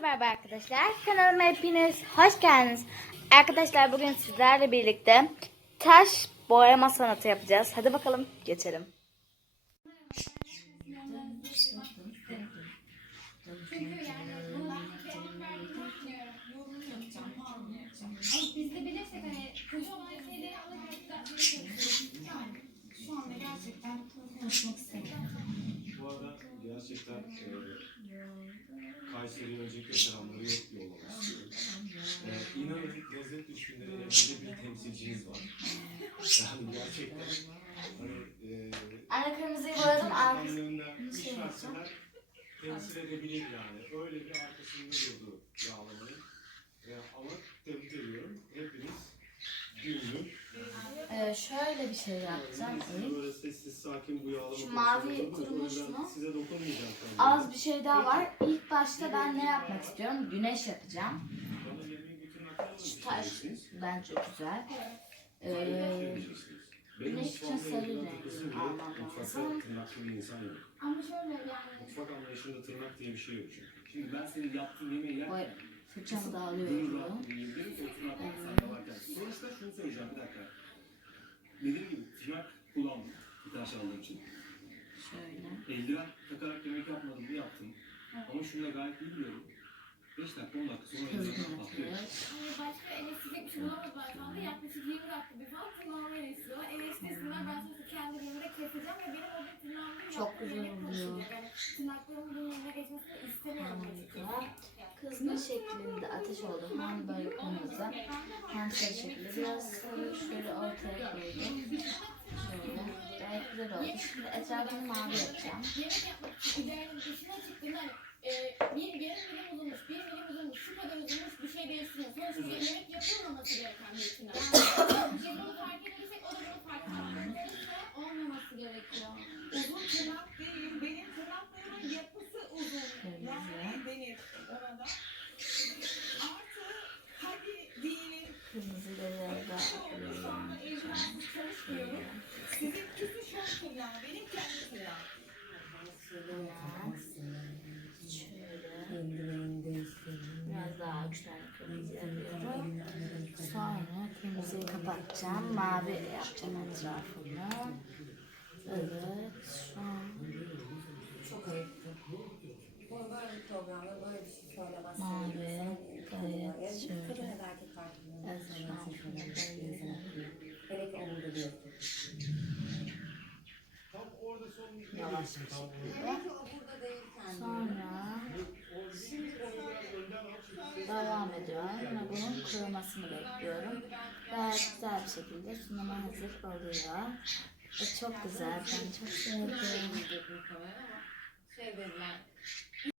Merhaba arkadaşlar. Kanalıma hepiniz hoş geldiniz. Arkadaşlar bugün sizlerle birlikte taş boyama sanatı yapacağız. Hadi bakalım geçelim. Şu anda. Bu gerçekten e, Kayseri'ye öncelikle selamları yollamak istiyorum. E, inanın lezzet düşkünleri elimde bir temsilciniz var. Yani gerçekten hani e, Anne kırmızıyı boyadım. Bakanlığından şey temsil edebilir yani. Öyle bir arkasında durdu yağlamayı. E, ama tebrik ediyorum. Hepiniz güldür. Ee, şöyle bir şey yapacağım. Yağlama Şu mavi kurumuş mu? Az bir şey daha var. İlk başta ben ne yapmak istiyorum? Güneş yapacağım. Şu taş bence güzel. Ee, Ee, güneş için sarı renk almam lazım. Ama şöyle yani Mutfak anlayışında tırnak diye bir şey yok çünkü. Şimdi ben senin yaptığın yemeği yerken fırçamı da alıyorum. rahatlığıyla yiyebilirim, o tırnaklar sende varken. Sonuçta şunu söyleyeceğim bir dakika. Dediğim gibi tırnak itaş aldığım için. Şöyle. Eldiven takarak yemek yapmadım mı yaptım. Ama şunu da gayet iyi biliyorum. 5 dakika 10 dakika sonra eldiven patlıyor. hani başka eleştirecek bir şey bulamadılar şu anda. Yaklaşık 20 dakika bir falan tırnağımı eleştiriyorlar. Eleştirsinler ben sonuçta kendi yerimde keseceğim ve benim o bir tırnağımı yok. Çok güzel oluyor. Yani tırnaklarımın bunun önüne geçmesini istemiyorum. Kızma şeklinde ateş oldu. Hem böyle kırmızı hem sarı şekilde. Biraz şöyle ortaya koydum. Şöyle. Gayet güzel oldu. Şimdi etrafını mavi yapacağım. Yemek yapmak için idealin dışına çıktığında hani e, bir yarım milim uzunmuş, bir milim uzunmuş, şu kadar uzunmuş bir şey değiştiriyor. Sonuçta bir yemek yapılmaması gereken bir içinden. Yani biz bunu fark ettiysek o da bunu fark etmemiz olmaması gerekiyor. Uzun tırnak değil, benim tırnaklarımın yapısı uzun. Yani denir ona da. Artı hadi diyelim Kırmızıyla biraz daha şu anda eldivensiz çalışmıyorum. Biraz daha üç tane kırmızı yapıyorum. Sonra kırmızıyı kapatacağım. Mavi yapacağım etrafını. Evet. An Çok ayıptı. Bunu böyle bir programda böyle bir şey söylemezsin. Mavi, gayet şöyle. Kadın ya da erkek fark etmiyor. etrafını Hele ki omurda değil. Tam orada son bir Yavaş Tam orada. Hele ki o burada değil kendi. Sonra devam ediyorum ve bunun kurumasını bekliyorum. Gayet güzel bir şekilde sunuma hazır oluyor. Ve çok güzel. Ben çok sevdim. Şey dediler,